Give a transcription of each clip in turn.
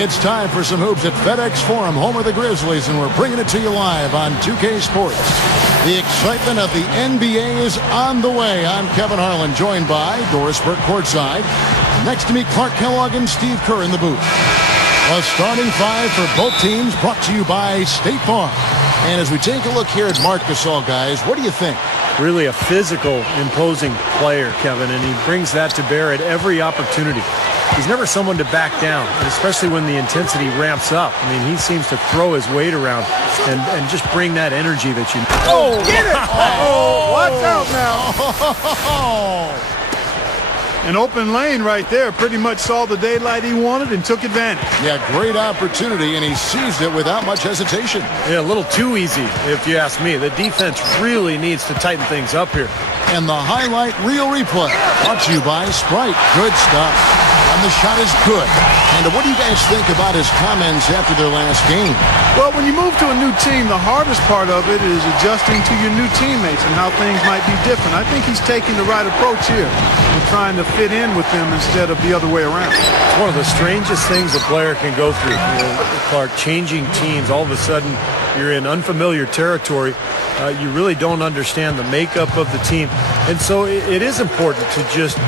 It's time for some hoops at FedEx Forum, home of the Grizzlies, and we're bringing it to you live on 2K Sports. The excitement of the NBA is on the way. I'm Kevin Harlan, joined by Doris Burke courtside. Next to me, Clark Kellogg and Steve Kerr in the booth. A starting five for both teams brought to you by State Farm. And as we take a look here at Marc Gasol, guys, what do you think? Really a physical, imposing player, Kevin, and he brings that to bear at every opportunity. He's never someone to back down, especially when the intensity ramps up. I mean, he seems to throw his weight around and just bring that energy that you... Oh, get it! Oh, watch out now. An open lane right there. Pretty much saw the daylight he wanted and took advantage. Yeah, great opportunity, and he seized it without much hesitation. Yeah, a little too easy, if you ask me. The defense really needs to tighten things up here. And the highlight reel replay brought to you by Sprite. Good stuff. And the shot is good. And what do you guys think about his comments after their last game? Well, when you move to a new team, the hardest part of it is adjusting to your new teammates and how things might be different. I think he's taking the right approach here. We're trying to fit in with them instead of the other way around. It's one of the strangest things a player can go through. You know, Clark, changing teams, all of a sudden you're in unfamiliar territory. You really don't understand the makeup of the team. And so it is important to just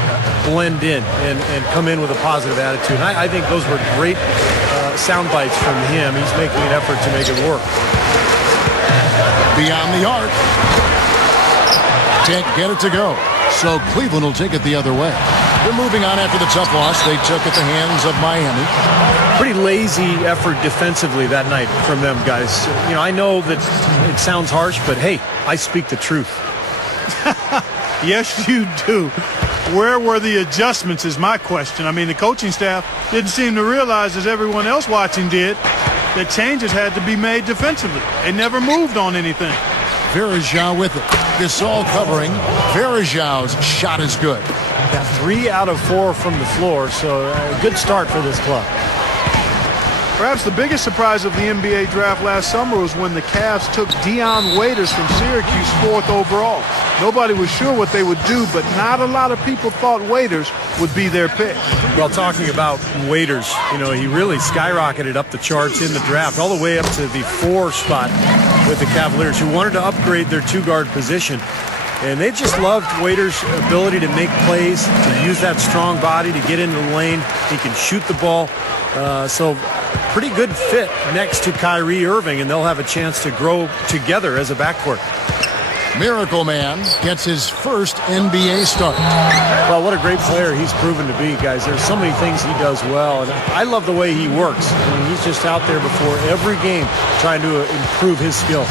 blend in and come in with a positive attitude. And I think those were great sound bites from him. He's making an effort to make it work. Beyond the arc. Can't get it to go. So Cleveland will take it the other way. They're moving on after the tough loss they took at the hands of Miami. Pretty lazy effort defensively that night from them, guys. You know, I know that it sounds harsh, but hey, I speak the truth. Yes, you do. Where were the adjustments is my question. I mean, the coaching staff didn't seem to realize, as everyone else watching did, that changes had to be made defensively. They never moved on anything. Varejao with it. Gasol covering. Varejao's shot is good. Got 3 out of 4 from the floor, so a good start for this club. Perhaps the biggest surprise of the NBA draft last summer was when the Cavs took Dion Waiters from Syracuse 4th overall. Nobody was sure what they would do, but not a lot of people thought Waiters would be their pick. Well, talking about Waiters, you know, he really skyrocketed up the charts in the draft, all the way up to the 4 spot with the Cavaliers, who wanted to upgrade their 2-guard position. And they just loved Waiters' ability to make plays, to use that strong body to get into the lane. He can shoot the ball. So pretty good fit next to Kyrie Irving, and they'll have a chance to grow together as a backcourt. Miracle Man gets his first NBA start. Well, what a great player he's proven to be, guys. There's so many things he does well, and I love the way he works. I mean, he's just out there before every game trying to improve his skills.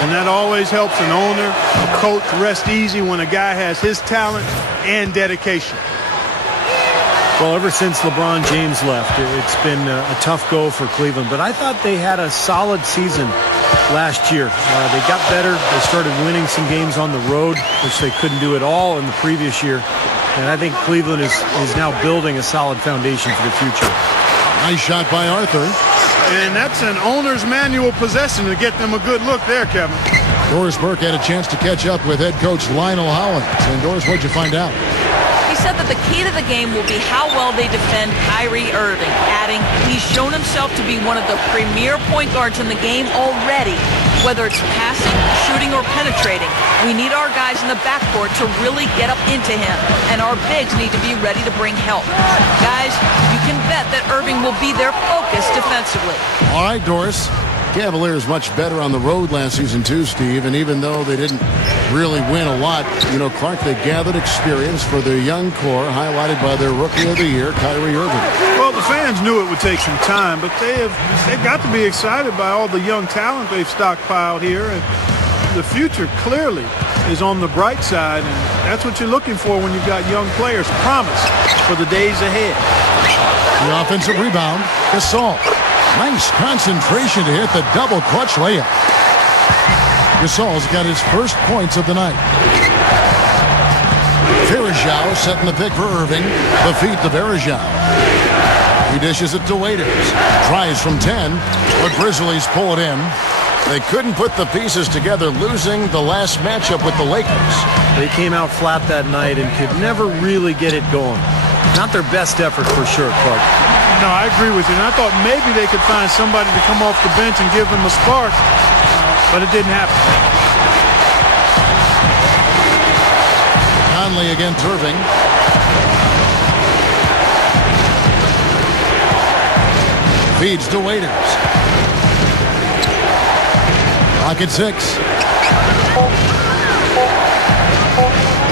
And that always helps an owner, a coach rest easy when a guy has his talent and dedication. Well, ever since LeBron James left, it's been a tough go for Cleveland. But I thought they had a solid season last year. They got better. They started winning some games on the road, which they couldn't do at all in the previous year. And I think Cleveland is now building a solid foundation for the future. Nice shot by Arthur. And that's an owner's manual possession to get them a good look there, Kevin. Doris Burke had a chance to catch up with head coach Lionel Hollins. And Doris, what'd you find out? He said that the key to the game will be how well they defend Kyrie Irving, adding he's shown himself to be one of the premier point guards in the game already. Whether it's passing, shooting, or penetrating, we need our guys in the backcourt to really get up into him, and our bigs need to be ready to bring help. Guys, you can bet that Irving will be their focus defensively. All right, Doris. Cavaliers much better on the road last season too, Steve, and even though they didn't really win a lot, you know, Clark, they gathered experience for their young core, highlighted by their Rookie of the Year, Kyrie Irving. Well, the fans knew it would take some time, but they've got to be excited by all the young talent they've stockpiled here, and the future clearly is on the bright side, and that's what you're looking for when you've got young players. Promise for the days ahead. The offensive rebound, Gasol. Nice concentration to hit the double clutch layup. Gasol's got his first points of the night. Varejao setting the pick for Irving. The feed to Varejao. He dishes it to Waiters. Tries from 10. The Grizzlies pull it in. They couldn't put the pieces together, losing the last matchup with the Lakers. They came out flat that night and could never really get it going. Not their best effort for sure, Clark. No, I agree with you. And I thought maybe they could find somebody to come off the bench and give them a spark, but it didn't happen. Conley against Irving. Feeds to Waiters. Clock at 6.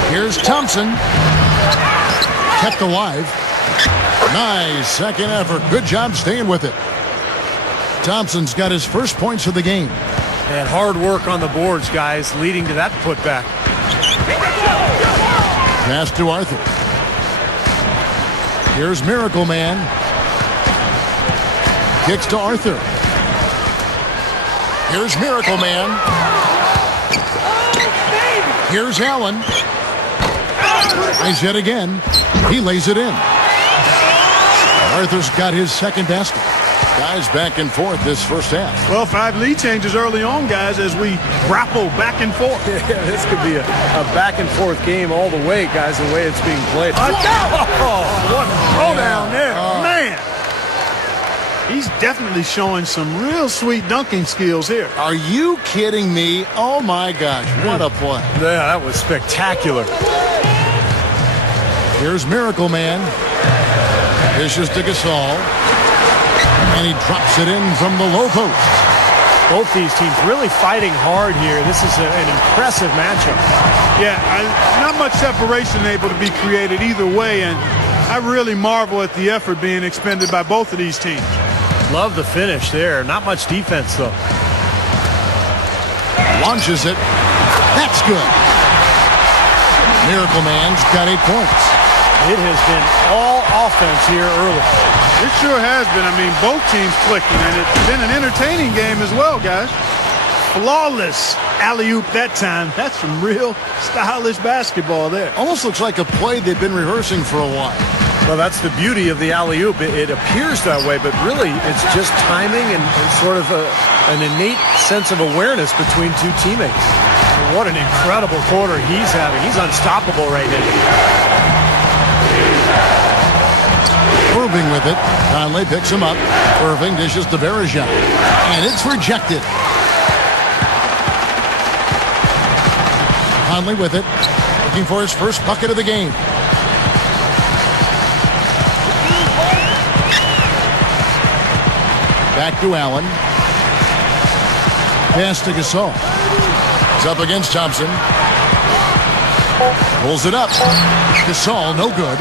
Here's Thompson. Kept alive. Nice second effort. Good job staying with it. Thompson's got his first points of the game. And hard work on the boards, guys, leading to that putback. Pass to Arthur. Here's Miracle Man. Kicks to Arthur. Here's Miracle Man. Here's Allen. He's hit again. He lays it in. Arthur's got his second basket. Guys back and forth this first half. Well, 5 lead changes early on, guys, as we grapple back and forth. Yeah, this could be a back and forth game all the way, guys, the way it's being played. What a throwdown there. Man. He's definitely showing some real sweet dunking skills here. Are you kidding me? Oh, my gosh. What a play. Yeah, that was spectacular. Here's Miracle Man. Dishes to Gasol. And he drops it in from the low post. Both these teams really fighting hard here. This is an impressive matchup. Yeah, not much separation able to be created either way, and I really marvel at the effort being expended by both of these teams. Love the finish there. Not much defense, though. Launches it. That's good. Miracle Man's got 8 points. It has been all offense here early. It sure has been. I mean, both teams clicking, and it's been an entertaining game as well, guys. Flawless alley-oop that time. That's some real stylish basketball there. Almost looks like a play they've been rehearsing for a while. Well, that's the beauty of the alley-oop. It appears that way, but really it's just timing and sort of an innate sense of awareness between two teammates. And what an incredible quarter he's having. He's unstoppable right now. Irving with it. Conley picks him up. Irving dishes to Bergeron. And it's rejected. Conley with it. Looking for his first bucket of the game. Back to Allen. Pass to Gasol. He's up against Thompson. Pulls it up. Gasol, no good.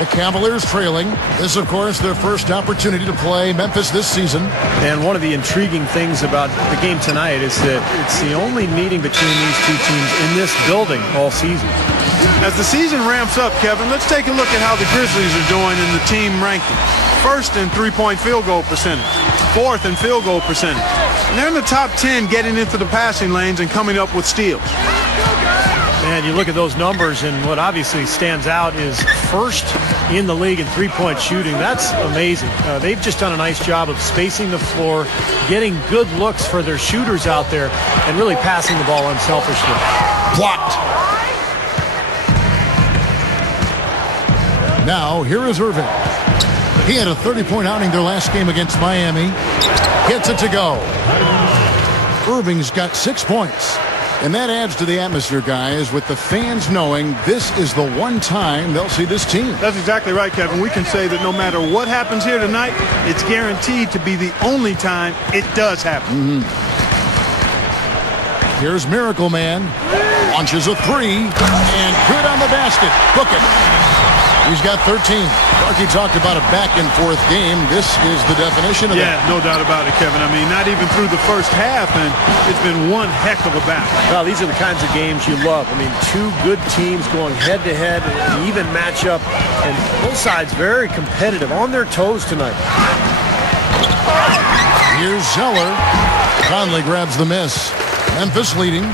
The Cavaliers trailing. This, of course, their first opportunity to play Memphis this season. And one of the intriguing things about the game tonight is that it's the only meeting between these two teams in this building all season. As the season ramps up, Kevin, let's take a look at how the Grizzlies are doing in the team ranking. First in three-point field goal percentage. Fourth in field goal percentage. And they're in the top 10 getting into the passing lanes and coming up with steals. And you look at those numbers, and what obviously stands out is first in the league in three-point shooting. That's amazing. They've just done a nice job of spacing the floor, getting good looks for their shooters out there, and really passing the ball unselfishly. Blocked. Now, here is Irving. He had a 30-point outing their last game against Miami. Gets it to go. Irving's got 6 points. And that adds to the atmosphere, guys, with the fans knowing this is the one time they'll see this team. That's exactly right, Kevin. We can say that no matter what happens here tonight, it's guaranteed to be the only time it does happen. Here's Miracle Man. Launches a three. And good on the basket. Book it. He's got 13. Clarky talked about a back-and-forth game. This is the definition of that. Yeah, no doubt about it, Kevin. I mean, not even through the first half, and it's been one heck of a battle. Well, these are the kinds of games you love. I mean, two good teams going head-to-head, an even matchup, and both sides very competitive, on their toes tonight. Here's Zeller. Conley grabs the miss. Memphis leading.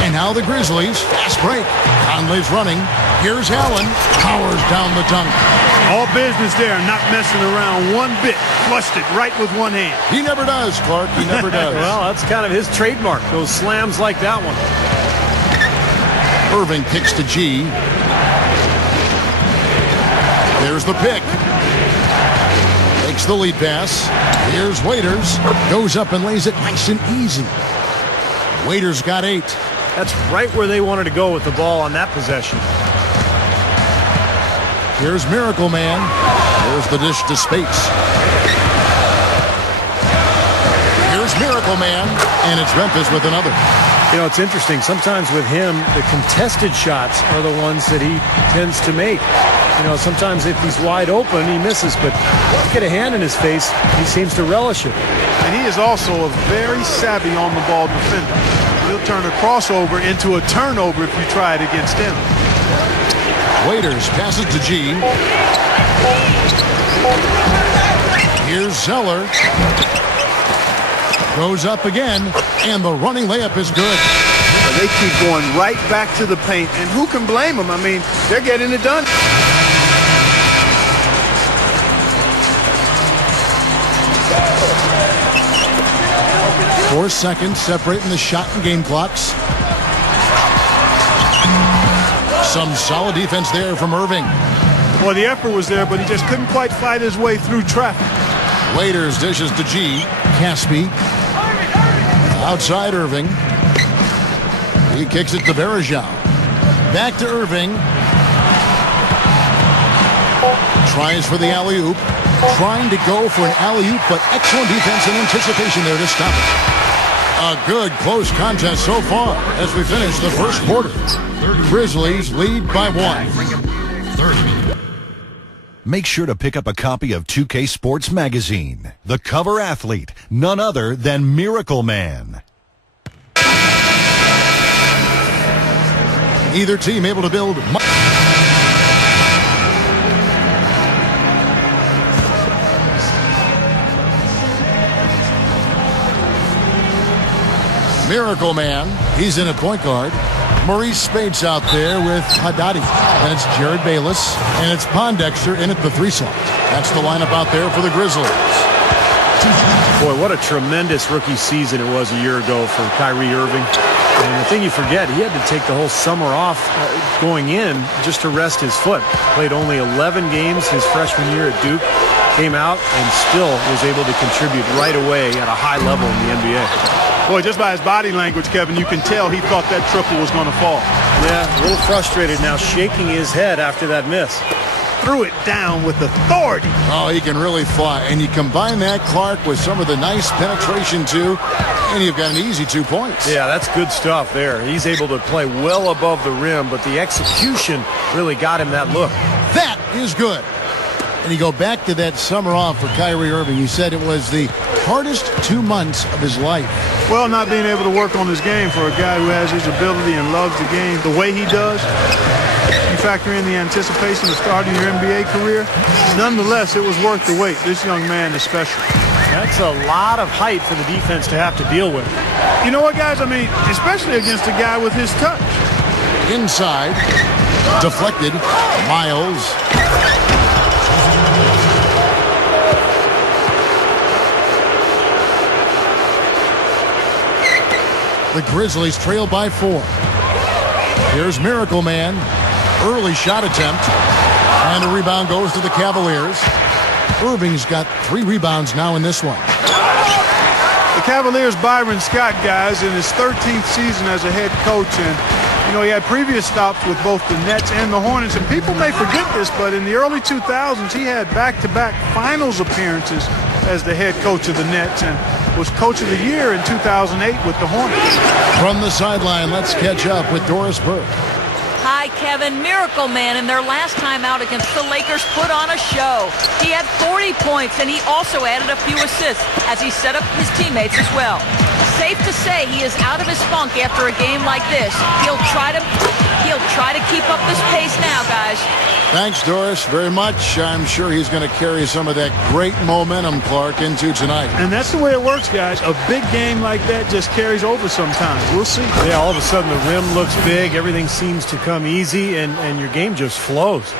And now the Grizzlies. Fast break. Conley's running. Here's Allen. Powers down the dunk. All business there, not messing around one bit. Flushed it right with one hand. He never does, Clark. He never does. Well, that's kind of his trademark, those slams like that one. Irving kicks to G. There's the pick. Fakes the lead pass. Here's Waiters. Goes up and lays it nice and easy. Waiters got 8. That's right where they wanted to go with the ball on that possession. Here's Miracle Man. There's the dish to Spates. Here's Miracle Man, and it's Memphis with another. You know, it's interesting. Sometimes with him, the contested shots are the ones that he tends to make. You know, sometimes if he's wide open, he misses, but get a hand in his face, he seems to relish it. And he is also a very savvy on-the-ball defender. He'll turn a crossover into a turnover if you try it against him. Waiters passes to G. Here's Zeller. Goes up again, and the running layup is good. They keep going right back to the paint, and who can blame them? I mean, they're getting it done. Four seconds separating the shot and game clocks. Some solid defense there from Irving. Well, the effort was there, but he just couldn't quite fight his way through traffic. Waiters dishes to G. Caspi. Outside Irving. He kicks it to Berejau. Back to Irving. Tries for the alley-oop. Trying to go for an alley-oop, but excellent defense and anticipation there to stop it. A good close contest so far as we finish the first quarter. Grizzlies lead by 1. Make sure to pick up a copy of 2K Sports Magazine. The cover athlete, none other than Miracle Man. Either team able to build. Miracle Man, he's in at point guard. Maurice Spates out there with Haddadi. And it's Jared Bayless. And it's Pondexter in at the 3 slot. That's the lineup out there for the Grizzlies. Boy, what a tremendous rookie season it was a year ago for Kyrie Irving. And the thing you forget, he had to take the whole summer off going in just to rest his foot. Played only 11 games his freshman year at Duke. Came out and still was able to contribute right away at a high level in the NBA. Boy, just by his body language, Kevin, you can tell he thought that triple was going to fall. Yeah, a little frustrated now, shaking his head after that miss. Threw it down with authority. Oh, he can really fly. And you combine that, Clark, with some of the nice penetration, too, and you've got an easy 2 points. Yeah, that's good stuff there. He's able to play well above the rim, but the execution really got him that look. That is good. And you go back to that summer off for Kyrie Irving. He said it was the hardest 2 months of his life. Well, not being able to work on his game for a guy who has his ability and loves the game the way he does. You factor in the anticipation of starting your NBA career. Nonetheless, it was worth the wait. This young man is special. That's a lot of height for the defense to have to deal with. You know what, guys? I mean, especially against a guy with his touch. Inside. Deflected. Miles. The Grizzlies trail by 4. Here's Miracle Man. Early shot attempt. And the rebound goes to the Cavaliers. Irving's got 3 rebounds now in this one. The Cavaliers' Byron Scott, guys, in his 13th season as a head coach. And, you know, he had previous stops with both the Nets and the Hornets. And people may forget this, but in the early 2000s, he had back-to-back finals appearances as the head coach of the Nets and was coach of the year in 2008 with the Hornets. From the sideline, let's catch up with Doris Burke. Hi, Kevin. Miracle Man in their last time out against the Lakers put on a show. He had 40 points, and he also added a few assists as he set up his teammates as well. Safe to say he is out of his funk after a game like this. He'll try to keep up this pace now, guys. Thanks, Doris, very much. I'm sure he's going to carry some of that great momentum, Clark, into tonight. And that's the way it works, guys. A big game like that just carries over sometimes. We'll see. Yeah, all of a sudden the rim looks big. Everything seems to come easy, and your game just flows.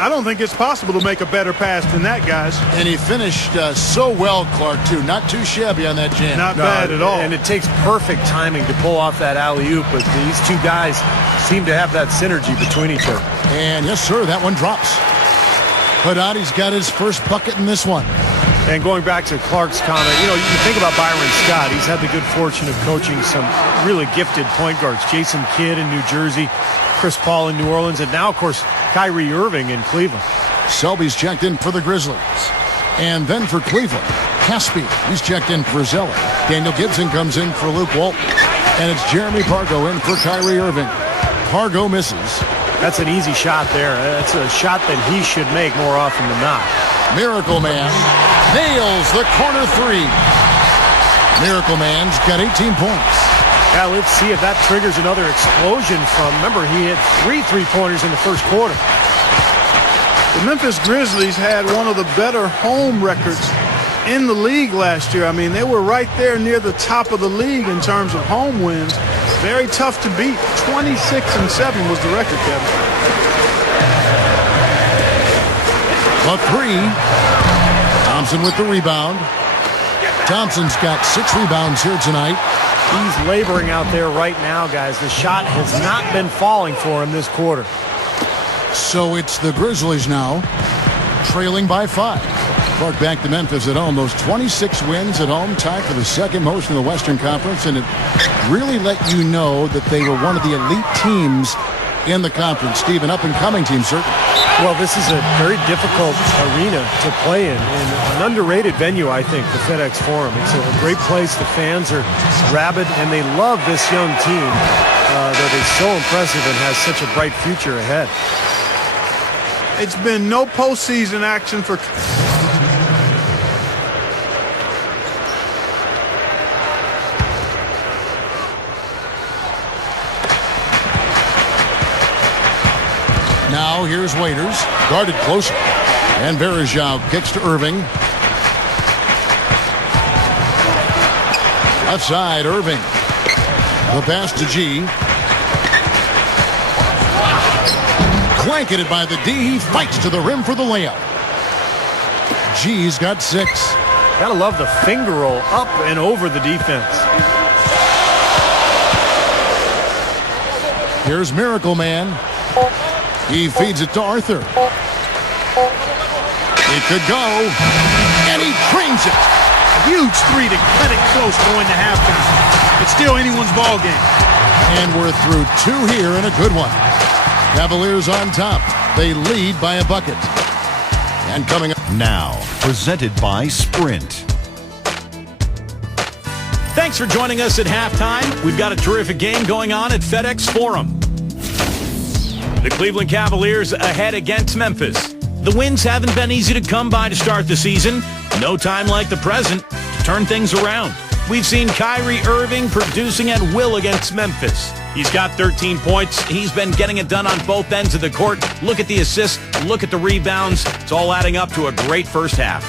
I don't think it's possible to make a better pass than that, guys. And he finished so well, Clark, too. Not too shabby on that jam. Not bad at all. And it takes perfect timing to pull off that alley-oop, but these two guys seem to have that synergy between each other. And yes, sir, that one drops. Haddadi's got his first bucket in this one. And going back to Clark's comment, you think about Byron Scott. He's had the good fortune of coaching some really gifted point guards. Jason Kidd in New Jersey, Chris Paul in New Orleans, and now, of course, Kyrie Irving in Cleveland. Selby's checked in for the Grizzlies. And then for Cleveland, Caspi, he's checked in for Zeller. Daniel Gibson comes in for Luke Walton. And it's Jeremy Pargo in for Kyrie Irving. Pargo misses. That's an easy shot there. That's a shot that he should make more often than not. Miracle Man nails the corner three. Miracle Man's got 18 points. Yeah, let's see if that triggers another explosion from, remember, he had 3 3-pointers in the first quarter. The Memphis Grizzlies had one of the better home records in the league last year. I mean, they were right there near the top of the league in terms of home wins. Very tough to beat. 26-7 was the record, Kevin. A three. Thompson with the rebound. Thompson's got 6 rebounds here tonight. He's laboring out there right now, guys. The shot has not been falling for him this quarter. So it's the Grizzlies now, trailing by 5. Clark back to Memphis at home. Those 26 wins at home, tied for the second most in the Western Conference, and it really let you know that they were one of the elite teams in the conference. Steve, an up-and-coming team, certainly. Well, this is a very difficult arena to play in, and an underrated venue, I think, the FedEx Forum. It's a great place. The fans are rabid, and they love this young team that is so impressive and has such a bright future ahead. It's been no postseason action for... Now here's Waiters, guarded closer. And Verajao kicks to Irving. Left side, Irving. The pass to G. Blanketed by the D. He fights to the rim for the layup. G's got 6. Gotta love the finger roll up and over the defense. Here's Miracle Man. He feeds it to Arthur. It could go. And he drains it. Huge three to cut it close going to halftime. It's still anyone's ball game. And we're through 2 here and a good one. Cavaliers on top. They lead by a bucket. And coming up now, presented by Sprint. Thanks for joining us at halftime. We've got a terrific game going on at FedEx Forum. The Cleveland Cavaliers ahead against Memphis. The wins haven't been easy to come by to start the season. No time like the present to turn things around. We've seen Kyrie Irving producing at will against Memphis. He's got 13 points. He's been getting it done on both ends of the court. Look at the assists. Look at the rebounds. It's all adding up to a great first half.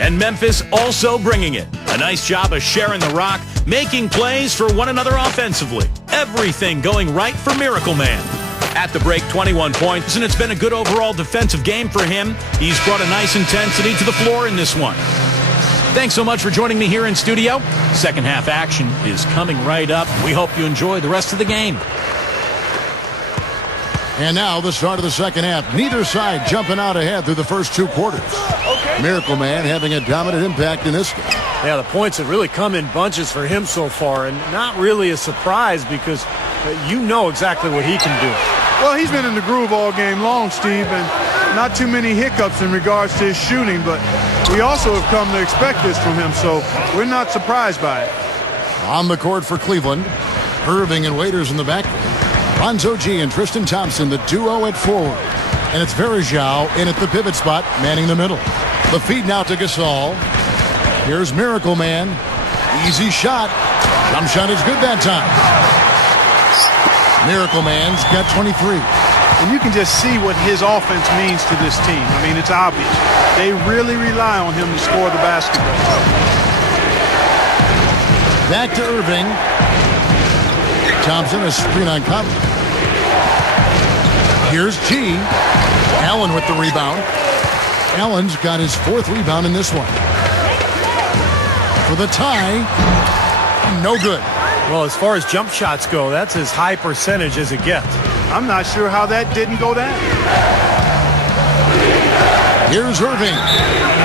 And Memphis also bringing it. A nice job of sharing the rock, making plays for one another offensively. Everything going right for Miracle Man. At the break, 21 points, and it's been a good overall defensive game for him. He's brought a nice intensity to the floor in this one. Thanks so much for joining me here in studio. Second half action is coming right up. We hope you enjoy the rest of the game. And now the start of the second half. Neither side jumping out ahead through the first 2 quarters. Miracle Man having a dominant impact in this game. Yeah, the points have really come in bunches for him so far, and not really a surprise because you know exactly what he can do. Well, he's been in the groove all game long, Steve, and not too many hiccups in regards to his shooting, but we also have come to expect this from him, so we're not surprised by it. On the court for Cleveland, Irving and Waiters in the backcourt. Lonzo G and Tristan Thompson, the duo at forward. And it's Verajao in at the pivot spot, manning the middle. The feed now to Gasol. Here's Miracle Man. Easy shot. Jump shot is good that time. Miracle Man's got 23. And you can just see what his offense means to this team. I mean, it's obvious. They really rely on him to score the basketball. Back to Irving. Thompson, a screen on Conley. Here's G. Allen with the rebound. Allen's got his 4th rebound in this one. For the tie, no good. Well, as far as jump shots go, that's as high percentage as it gets. I'm not sure how that didn't go down. Here's Irving.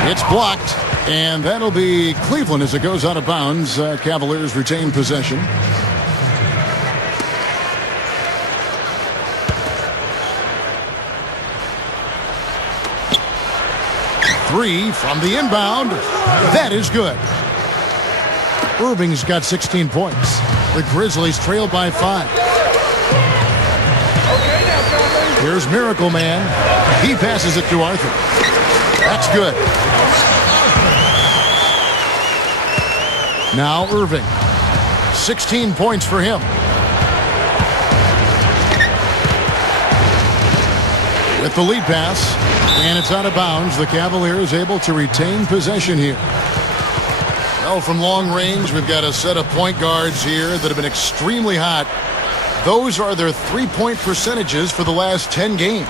It It's blocked, and that'll be Cleveland as it goes out of bounds. Cavaliers retain possession. Three from the inbound. That is good. Irving's got 16 points. The Grizzlies trail by 5. Here's Miracle Man. He passes it to Arthur. That's good. Now Irving. 16 points for him. With the lead pass, and it's out of bounds. The Cavaliers able to retain possession here. Well, from long range, we've got a set of point guards here that have been extremely hot. Those are their three-point percentages for the last 10 games.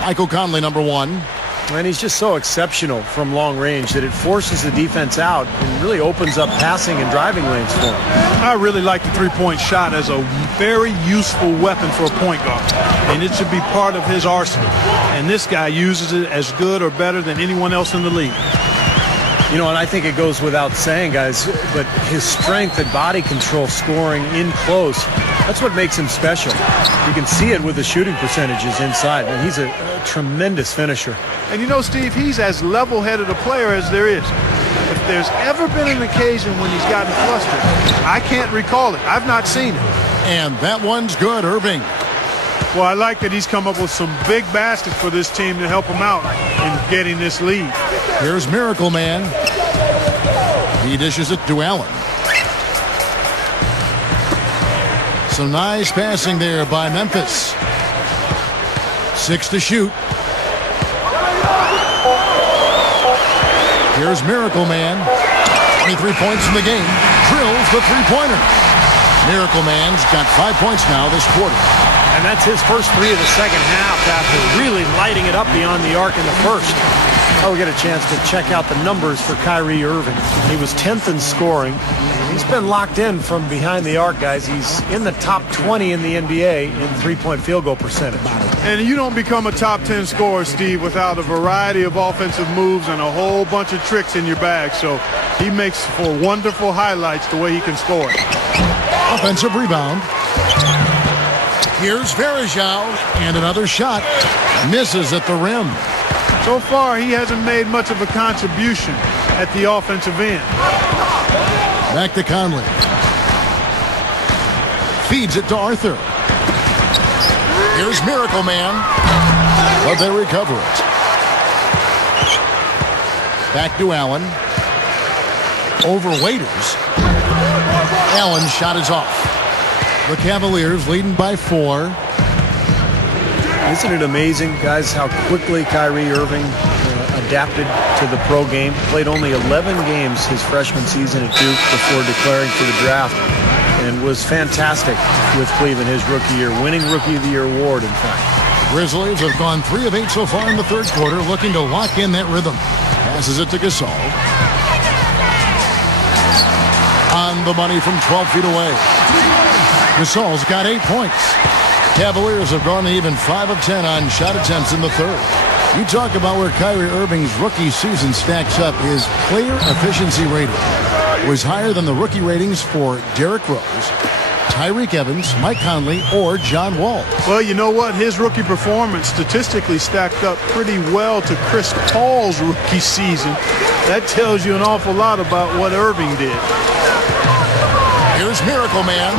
Michael Conley, number 1. And he's just so exceptional from long range that it forces the defense out and really opens up passing and driving lanes for him. I really like the three-point shot as a very useful weapon for a point guard, and it should be part of his arsenal. And this guy uses it as good or better than anyone else in the league. You know, and I think it goes without saying, guys, but his strength and body control scoring in close, that's what makes him special. You can see it with the shooting percentages inside, and he's a tremendous finisher. And you know, Steve, he's as level-headed a player as there is. If there's ever been an occasion when he's gotten flustered, I can't recall it. I've not seen it. And that one's good, Irving. Well, I like that he's come up with some big baskets for this team to help him out in getting this lead. Here's Miracle Man. He dishes it to Allen. Some nice passing there by Memphis. 6 to shoot. Here's Miracle Man. 23 points in the game. Drills the three-pointer. Miracle Man's got 5 points now this quarter. And that's his first 3 of the second half after really lighting it up beyond the arc in the first. Now we get a chance to check out the numbers for Kyrie Irving. He was 10th in scoring. He's been locked in from behind the arc, guys. He's in the top 20 in the NBA in three-point field goal percentage. And you don't become a top 10 scorer, Steve, without a variety of offensive moves and a whole bunch of tricks in your bag. So he makes for wonderful highlights the way he can score. Offensive rebound. Here's Varejao, and another shot. Misses at the rim. So far, he hasn't made much of a contribution at the offensive end. Back to Conley. Feeds it to Arthur. Here's Miracle Man. But they recover it. Back to Allen. Over Waiters. Allen's shot is off. The Cavaliers leading by 4. Isn't it amazing, guys, how quickly Kyrie Irving adapted to the pro game? Played only 11 games his freshman season at Duke before declaring for the draft, and was fantastic with Cleveland his rookie year, winning Rookie of the Year award, in fact. Grizzlies have gone 3 of 8 so far in the third quarter, looking to lock in that rhythm. Passes it to Gasol. On the money from 12 feet away. Gasol's got 8 points. Cavaliers have gone to even 5 of 10 on shot attempts in the third. You talk about where Kyrie Irving's rookie season stacks up. His player efficiency rating was higher than the rookie ratings for Derrick Rose, Tyreke Evans, Mike Conley, or John Wall. Well, you know what? His rookie performance statistically stacked up pretty well to Chris Paul's rookie season. That tells you an awful lot about what Irving did. Here's Miracle Man.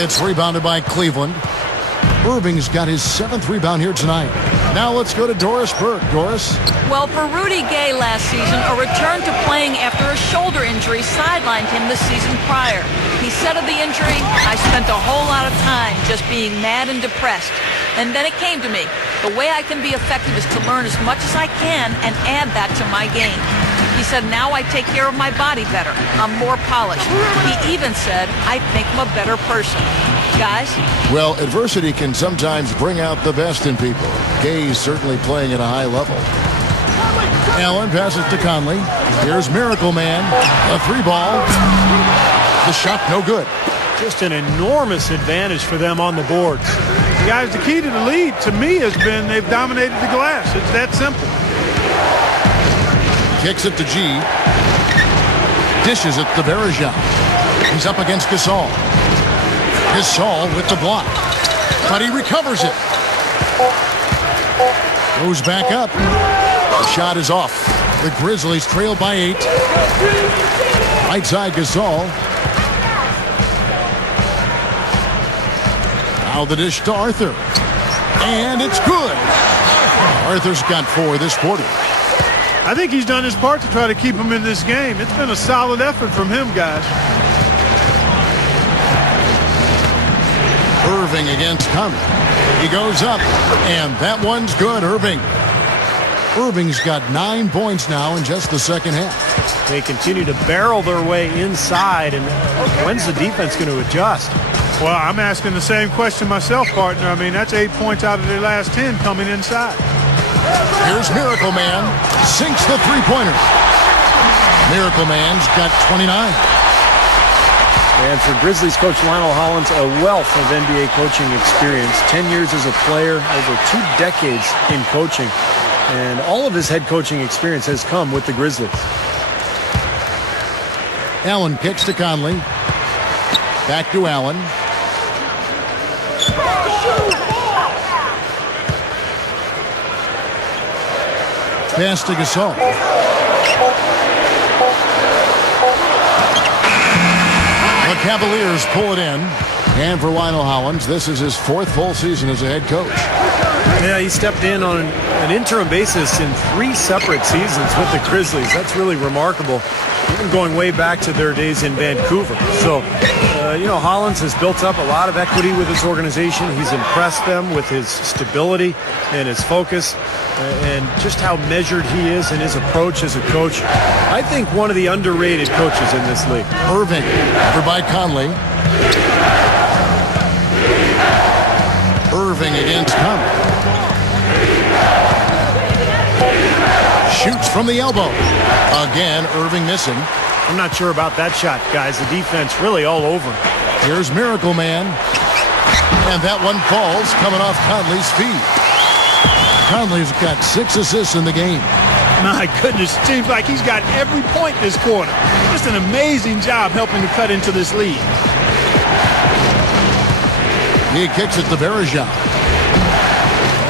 It's rebounded by Cleveland. Irving's got his 7th rebound here tonight. Now let's go to Doris Burke. Doris? Well, for Rudy Gay last season, a return to playing after a shoulder injury sidelined him the season prior. He said of the injury, "I spent a whole lot of time just being mad and depressed. And then it came to me. The way I can be effective is to learn as much as I can and add that to my game." He said, "Now I take care of my body better. I'm more polished." He even said, "I think I'm a better person." Guys? Well, adversity can sometimes bring out the best in people. Gay's certainly playing at a high level. Allen passes to Conley. Here's Miracle Man. A 3-ball. The shot no good. Just an enormous advantage for them on the boards. Guys, the key to the lead, to me, has been they've dominated the glass. It's that simple. Kicks it to G. Dishes it to Bergeron. He's up against Gasol. Gasol with the block. But he recovers it. Goes back up. The shot is off. The Grizzlies trail by 8. Right side Gasol. Now the dish to Arthur. And it's good. Arthur's got 4 this quarter. I think he's done his part to try to keep him in this game. It's been a solid effort from him, guys. Irving against Conley. He goes up, and that one's good. Irving's got 9 points now in just the second half. They continue to barrel their way inside, and when's the defense going to adjust? Well, I'm asking the same question myself, partner. I mean, that's 8 points out of their last 10 coming inside. Here's Miracle Man. Sinks the three-pointer. Miracle Man's got 29. And for Grizzlies coach Lionel Hollins, a wealth of NBA coaching experience. 10 years as a player, over 2 decades in coaching. And all of his head coaching experience has come with the Grizzlies. Allen kicks to Conley. Back to Allen. Pass to Gasol. The Cavaliers pull it in. And for Lionel Hollins, this is his 4th full season as a head coach. Yeah, he stepped in on an interim basis in 3 separate seasons with the Grizzlies. That's really remarkable, even going way back to their days in Vancouver. So, Hollins has built up a lot of equity with his organization. He's impressed them with his stability and his focus and just how measured he is in his approach as a coach. I think one of the underrated coaches in this league. Irving, over by Conley. Irving against Conley. Shoots from the elbow. Again, Irving missing. I'm not sure about that shot, guys. The defense really all over. Here's Miracle Man. And that one falls coming off Conley's feet. Conley's got 6 assists in the game. My goodness, seems like he's got every point this quarter. Just an amazing job helping to cut into this lead. He kicks it to Bergeron.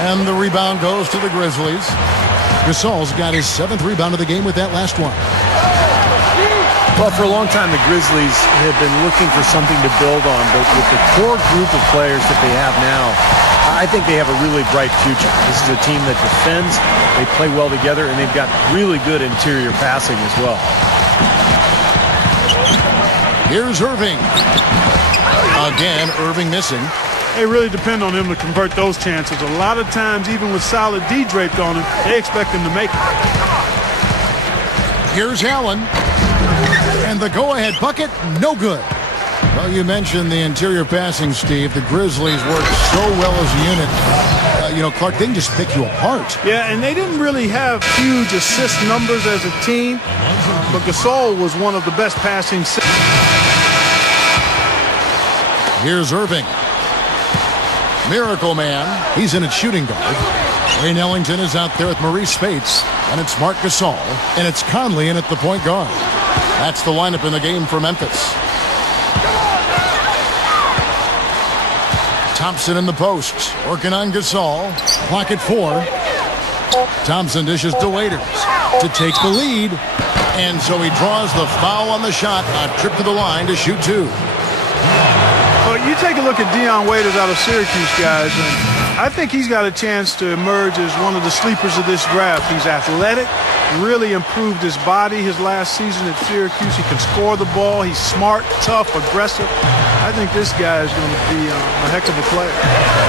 And the rebound goes to the Grizzlies. Gasol's got his 7th rebound of the game with that last one. Well, for a long time, the Grizzlies have been looking for something to build on, but with the core group of players that they have now, I think they have a really bright future. This is a team that defends, they play well together, and they've got really good interior passing as well. Here's Irving. Again, Irving missing. They really depend on him to convert those chances. A lot of times, even with solid D draped on him, they expect him to make it. Here's Allen. And the go-ahead bucket, no good. Well, you mentioned the interior passing, Steve. The Grizzlies work so well as a unit. Clark, they can just pick you apart. Yeah, and they didn't really have huge assist numbers as a team, but Gasol was one of the best passing. Here's Irving. Miracle Man. He's in at shooting guard. Wayne Ellington is out there with Maurice Spates. And it's Marc Gasol. And it's Conley in at the point guard. That's the lineup in the game for Memphis. Thompson in the post. Working on Gasol. Clock at 4. Thompson dishes to Waiters to take the lead. And so he draws the foul on the shot. A trip to the line to shoot 2. Well, you take a look at Dion Waiters out of Syracuse, guys, and I think he's got a chance to emerge as one of the sleepers of this draft. He's athletic, really improved his body his last season at Syracuse. He can score the ball. He's smart, tough, aggressive. I think this guy is going to be a heck of a player.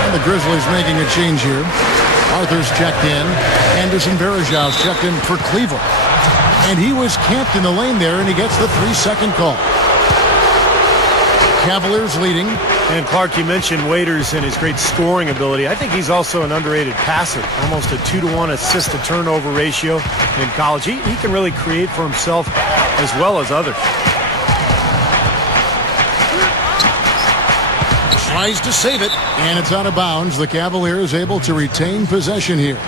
And the Grizzlies making a change here. Arthur's checked in. Anderson Varejão's checked in for Cleveland. And he was camped in the lane there, and he gets the 3-second call. Cavaliers leading. And Clark, you mentioned Waiters and his great scoring ability. I think he's also an underrated passer. Almost a 2-to-1 assist-to-turnover ratio in college. He can really create for himself as well as others. Tries to save it, and it's out of bounds. The Cavaliers able to retain possession here.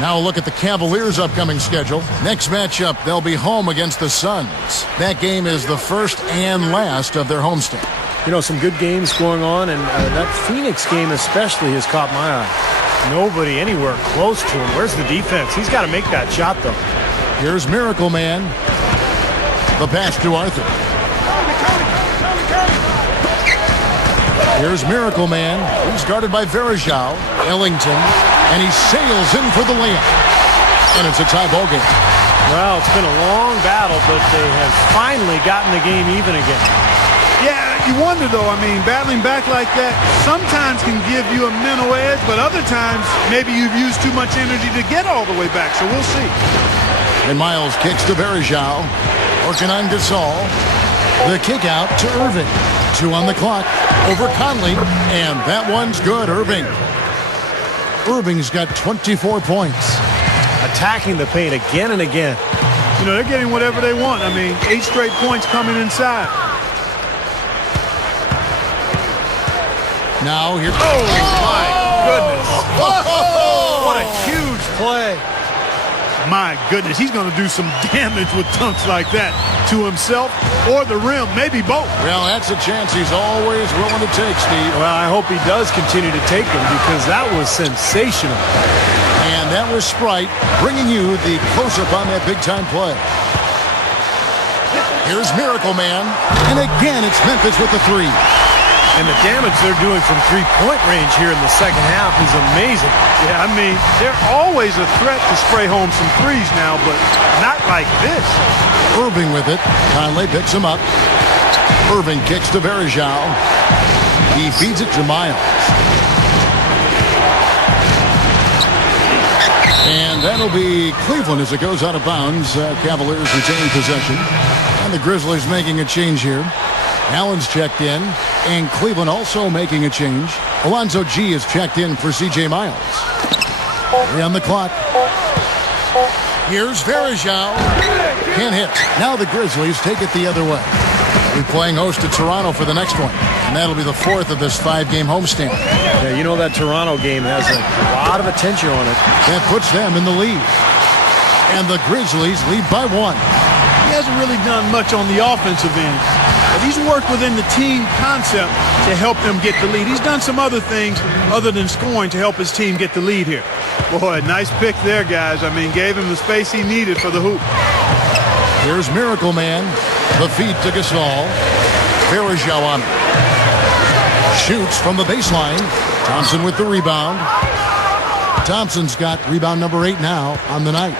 Now a look at the Cavaliers' upcoming schedule. Next matchup, they'll be home against the Suns. That game is the first and last of their homestand. You know, some good games going on, and that Phoenix game especially has caught my eye. Nobody anywhere close to him. Where's the defense? He's got to make that shot, though. Here's Miracle Man. The pass to Arthur. Here's Miracle Man. He's guarded by Verajao, Ellington, and he sails in for the layup. And it's a tie ball game. Well, it's been a long battle, but they have finally gotten the game even again. Yeah, you wonder, though. I mean, battling back like that sometimes can give you a mental edge, but other times maybe you've used too much energy to get all the way back, so we'll see. And Miles kicks to Verajao. Working on Gasol. The kick out to Irving. 2 on the clock. Over Conley. And that one's good, Irving. Irving's got 24 points. Attacking the paint again and again. You know, they're getting whatever they want. I mean, 8 straight points coming inside. Now here. Oh, my goodness. What a huge play. My goodness, he's going to do some damage with dunks like that to himself or the rim, maybe both. Well, that's a chance he's always willing to take, Steve. Well, I hope he does continue to take them because that was sensational. And that was Sprite bringing you the close-up on that big-time play. Here's Miracle Man. And again, it's Memphis with the 3. And the damage they're doing from three-point range here in the second half is amazing. Yeah, I mean, they're always a threat to spray home some threes now, but not like this. Irving with it. Conley picks him up. Irving kicks to Verajao. He feeds it to Miles. And that'll be Cleveland as it goes out of bounds. Cavaliers retain possession. And the Grizzlies making a change here. Allen's checked in, and Cleveland also making a change. Alonzo G is checked in for C.J. Miles. 3 on the clock. Here's Verajao. Can't hit. Now the Grizzlies take it the other way. We're playing host to Toronto for the next one, and that'll be the 4th of this 5-game homestand. Yeah, you know that Toronto game has a lot of attention on it. That puts them in the lead. And the Grizzlies lead by 1. He hasn't really done much on the offensive end, but he's worked within the team concept to help them get the lead. He's done some other things other than scoring to help his team get the lead here. Boy, nice pick there, guys. I mean, gave him the space he needed for the hoop. Here's Miracle Man. The feed to Gasol. Verajao on it. Shoots from the baseline. Thompson with the rebound. Thompson's got rebound number 8 now on the night.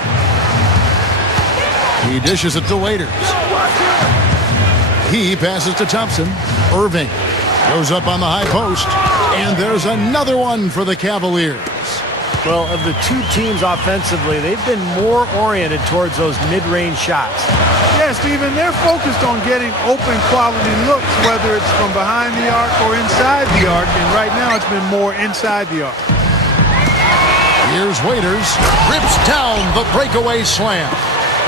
He dishes it to Waiters. He passes to Thompson. Irving goes up on the high post. And there's another one for the Cavaliers. Well, of the two teams offensively, they've been more oriented towards those mid-range shots. Yeah, Steven, they're focused on getting open quality looks, whether it's from behind the arc or inside the arc. And right now it's been more inside the arc. Here's Waiters. Rips down the breakaway slam.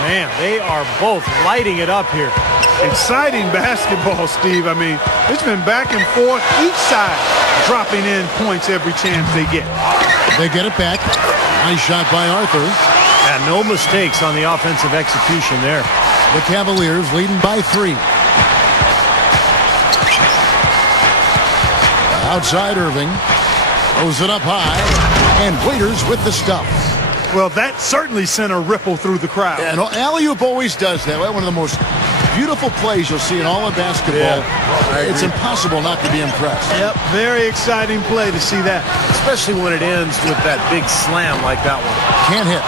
Man, they are both lighting it up here. Exciting basketball, Steve. I mean, it's been back and forth, each side dropping in points every chance they get. They get it back. Nice shot by Arthur. And no mistakes on the offensive execution there. The Cavaliers leading by 3. Outside Irving. Throws it up high. And Waiters with the stuff. Well, that certainly sent a ripple through the crowd. And alley-oop always does that. One of the most beautiful plays you'll see in all of basketball. Yeah, it's impossible not to be impressed. Yep, very exciting play to see that. Especially when it ends with that big slam like that one. Can't hit.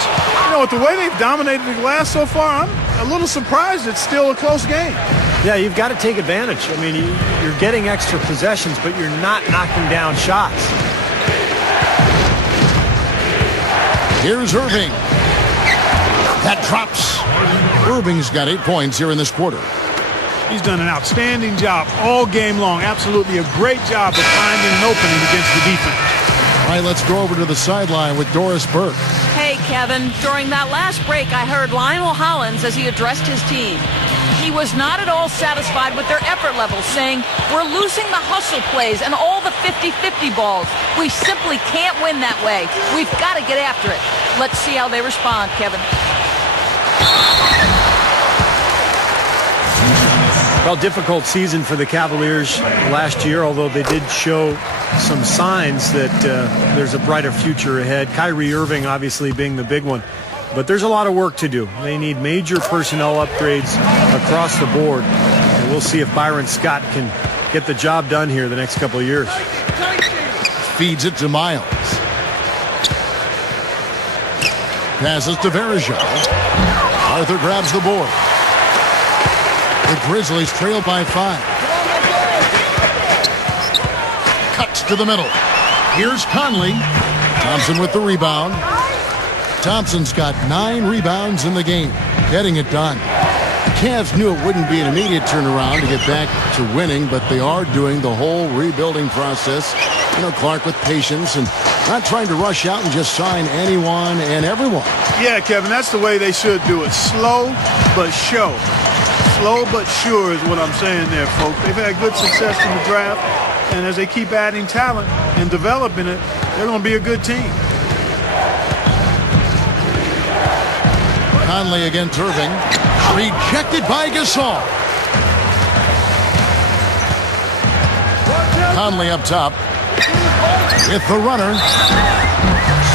You know, with the way they've dominated the glass so far, I'm a little surprised it's still a close game. Yeah, you've got to take advantage. I mean, you're getting extra possessions, but you're not knocking down shots. Here's Irving. That drops. Irving's got 8 points here in this quarter. He's done an outstanding job all game long. Absolutely a great job of finding an opening against the defense. All right, let's go over to the sideline with Doris Burke. Hey, Kevin. During that last break, I heard Lionel Hollins as he addressed his team. He was not at all satisfied with their effort levels, saying, "We're losing the hustle plays and all the 50-50 balls. We simply can't win that way. We've got to get after it." Let's see how they respond, Kevin. Well, difficult season for the Cavaliers last year, although they did show some signs that there's a brighter future ahead. Kyrie Irving obviously being the big one. But there's a lot of work to do. They need major personnel upgrades across the board. And we'll see if Byron Scott can get the job done here the next couple of years. Feeds it to Miles. Passes to Verjao. Arthur grabs the board. The Grizzlies trail by 5. Cuts to the middle. Here's Conley. Thompson with the rebound. Thompson's got 9 rebounds in the game, getting it done. The Cavs knew it wouldn't be an immediate turnaround to get back to winning, but they are doing the whole rebuilding process. You know, Clark with patience and not trying to rush out and just sign anyone and everyone. Yeah, Kevin, that's the way they should do it. Slow but sure. Slow but sure is what I'm saying there, folks. They've had good success in the draft, and as they keep adding talent and developing it, they're going to be a good team. Conley against Irving. Rejected by Gasol. Conley up top with the runner.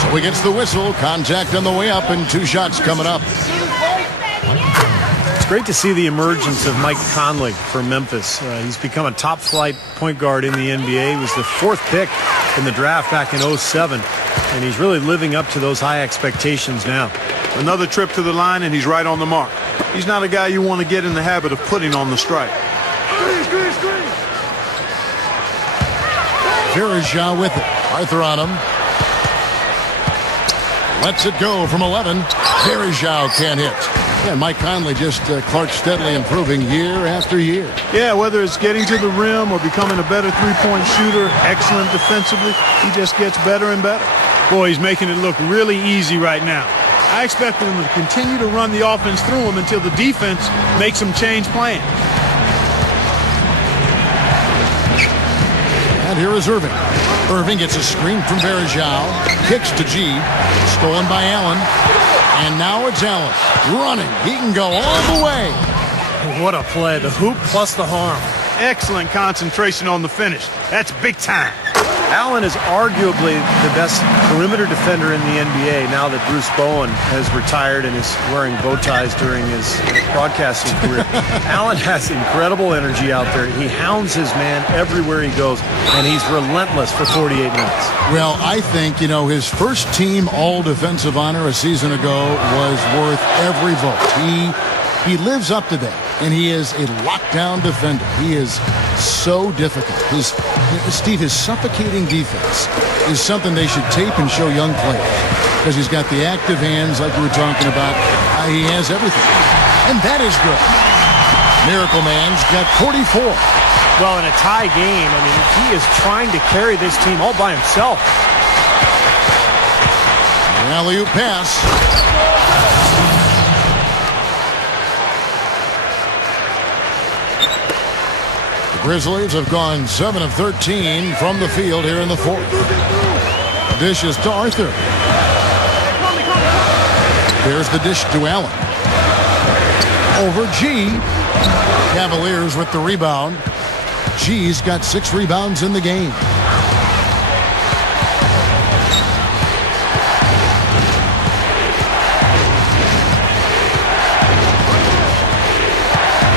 So he gets the whistle. Contact on the way up and 2 shots coming up. It's great to see the emergence of Mike Conley for Memphis. He's become a top-flight point guard in the NBA. He was the 4th pick in the draft back in 2007, and he's really living up to those high expectations now. Another trip to the line, and he's right on the mark. He's not a guy you want to get in the habit of putting on the strike. Verjao with it. Arthur on him. Lets it go from 11. Verjao can't hit. Yeah, Mike Conley just Clark steadily improving year after year. Yeah, whether it's getting to the rim or becoming a better three-point shooter, excellent defensively, he just gets better and better. Boy, he's making it look really easy right now. I expect them to continue to run the offense through him until the defense makes them change plans. And here is Irving. Irving gets a screen from Verjao. Kicks to G. Stolen by Allen. And now it's Allen running. He can go all the way. What a play. The hoop plus the harm. Excellent concentration on the finish. That's big time. Allen is arguably the best perimeter defender in the NBA now that Bruce Bowen has retired and is wearing bow ties during his broadcasting career. Allen has incredible energy out there. He hounds his man everywhere he goes, and he's relentless for 48 minutes. Well, I think, you know, his first team all-defensive honor a season ago was worth every vote. He lives up to that, and he is a lockdown defender. He is so difficult. His suffocating defense is something they should tape and show young players because he's got the active hands like we were talking about. He has everything, and that is good. Miracle Man's got 44. Well, in a tie game, I mean, he is trying to carry this team all by himself. An alley-oop pass. Grizzlies have gone 7 of 13 from the field here in the 4th. Dishes to Arthur. There's the dish to Allen. Over G. Cavaliers with the rebound. G's got 6 rebounds in the game.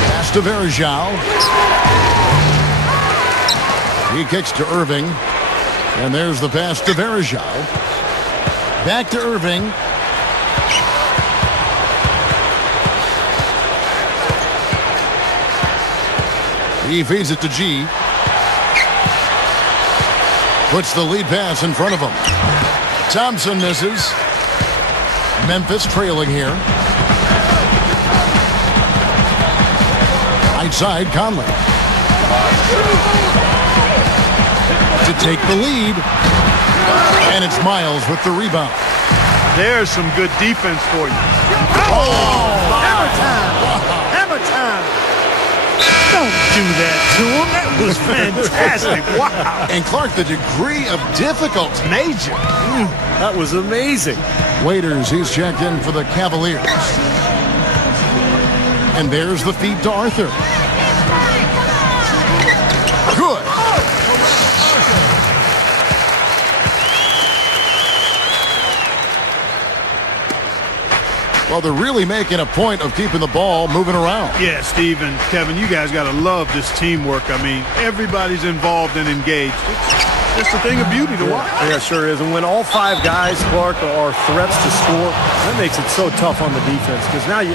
Pass to Verjao. He kicks to Irving. And there's the pass to Verjao. Back to Irving. He feeds it to G. Puts the lead pass in front of him. Thompson misses. Memphis trailing here. Right side, Conley. To take the lead. And it's Miles with the rebound. There's some good defense for you. Oh! Hammer time! Hammer time! do that to him. That was fantastic. Wow. And Clark, the degree of difficulty. Major. That was amazing. Waiters, he's checked in for the Cavaliers. And there's the feed to Arthur. Good. Well, they're really making a point of keeping the ball moving around. Yeah, Steve and Kevin, you guys got to love this teamwork. I mean, everybody's involved and engaged. It's just a thing of beauty to watch. Yeah, sure is. And when all five guys, Clark, are threats to score, that makes it so tough on the defense because now you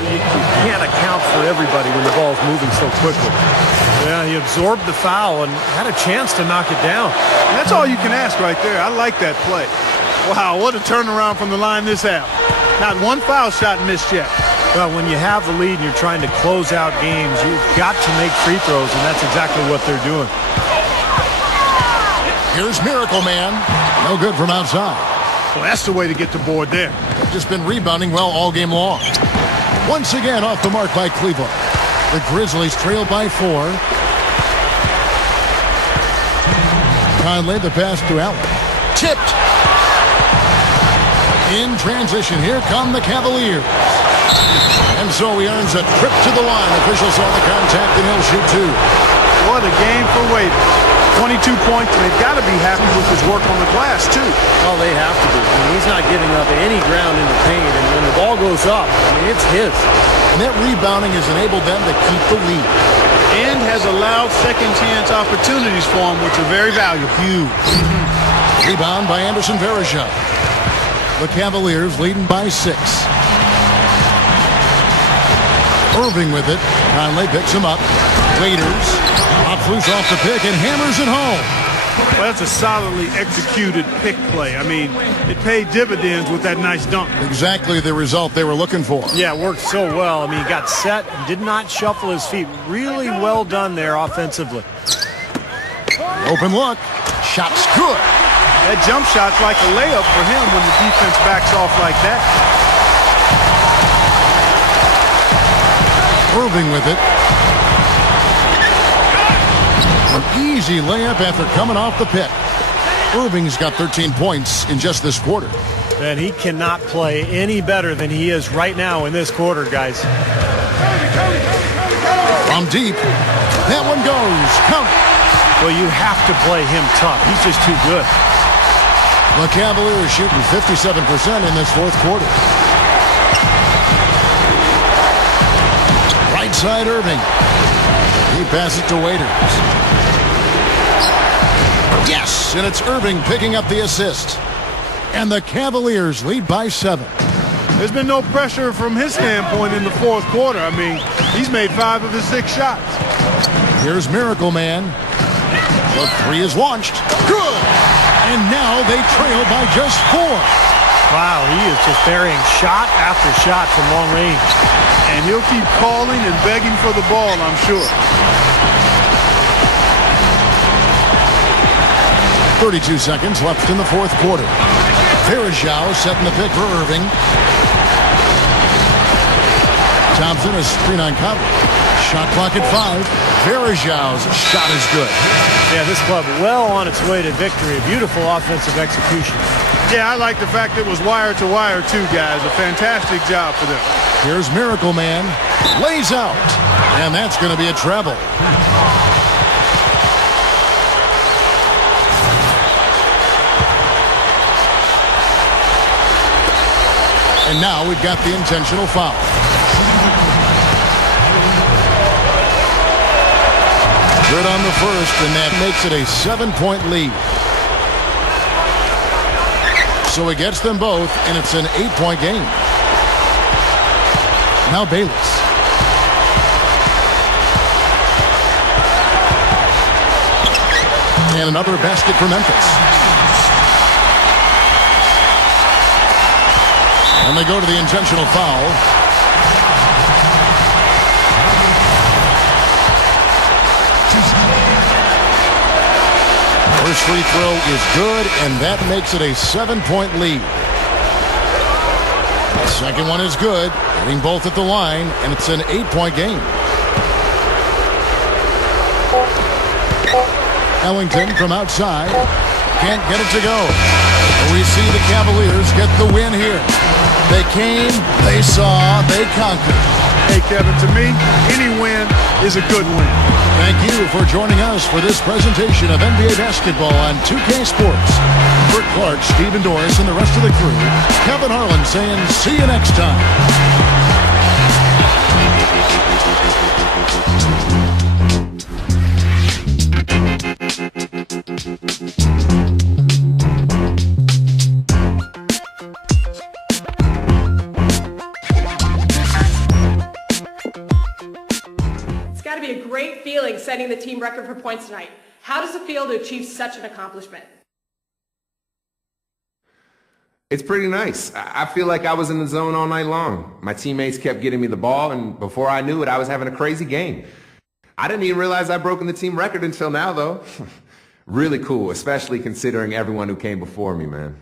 can't account for everybody when the ball's moving so quickly. Yeah, he absorbed the foul and had a chance to knock it down. And that's all you can ask right there. I like that play. Wow, what a turnaround from the line this half. Not one foul shot missed yet. Well, when you have the lead and you're trying to close out games, you've got to make free throws, and that's exactly what they're doing. Here's Miracle Man. No good from outside. Well, that's the way to get the board there. Just been rebounding well all game long. Once again off the mark by Cleveland. The Grizzlies trail by 4. Conley, the pass to Allen. Tipped. In transition, here come the Cavaliers. And so he earns a trip to the line. Officials saw the contact, and he'll shoot 2. What a game for Waiters. 22 points, and they've got to be happy with his work on the glass, too. Oh, they have to be. I mean, he's not giving up any ground in the paint, and when the ball goes up, I mean, it's his. And that rebounding has enabled them to keep the lead. And has allowed second-chance opportunities for him, which are very valuable. Huge. Rebound by Anderson Varejao. The Cavaliers leading by 6. Irving with it. Conley picks him up. Waiters. Pops loose off the pick and hammers it home. Well, that's a solidly executed pick play. I mean, it paid dividends with that nice dunk. Exactly the result they were looking for. Yeah, it worked so well. I mean, he got set, did not shuffle his feet. Really well done there offensively. Open look. Shot's good. That jump shot's like a layup for him when the defense backs off like that. Irving with it. An easy layup after coming off the pick. Irving's got 13 points in just this quarter. And he cannot play any better than he is right now in this quarter, guys. From deep. That one goes. Count it. Well, you have to play him tough. He's just too good. The Cavaliers shooting 57% in this fourth quarter. Right side Irving. He passes to Waiters. Yes, and it's Irving picking up the assist. And the Cavaliers lead by 7. There's been no pressure from his standpoint in the fourth quarter. I mean, he's made 5 of his 6 shots. Here's Miracle Man. The 3 is launched. Good! And now they trail by just 4. Wow, he is just burying shot after shot from long range. And he'll keep calling and begging for the ball, I'm sure. 32 seconds left in the fourth quarter. Varejao setting the pick for Irving. Thompson, a screen on Conley. Shot clock at 5. Varejao's shot is good. Yeah, this club well on its way to victory. Beautiful offensive execution. Yeah, I like the fact it was wire to wire too, guys. A fantastic job for them. Here's Miracle Man. Lays out. And that's going to be a treble. And now we've got the intentional foul. Good on the first, and that makes it a 7-point lead. So he gets them both, and it's an 8-point game. Now Bayless. And another basket for Memphis. And they go to the intentional foul. First free throw is good, and that makes it a 7-point lead. Second one is good, hitting both at the line, and it's an 8-point game. Ellington from outside. Can't get it to go. We see the Cavaliers get the win here. They came, they saw, they conquered. Hey, Kevin, to me, any win is a good win. Thank you for joining us for this presentation of NBA basketball on 2K Sports. For Clark, Stephen Doris, and the rest of the crew, Kevin Harlan saying see you next time. Be a great feeling setting the team record for points tonight. How does it feel to achieve such an accomplishment? It's pretty nice. I feel like I was in the zone all night long. My teammates kept getting me the ball, and before I knew it, I was having a crazy game. I didn't even realize I'd broken the team record until now, though. Really cool, especially considering everyone who came before me, man.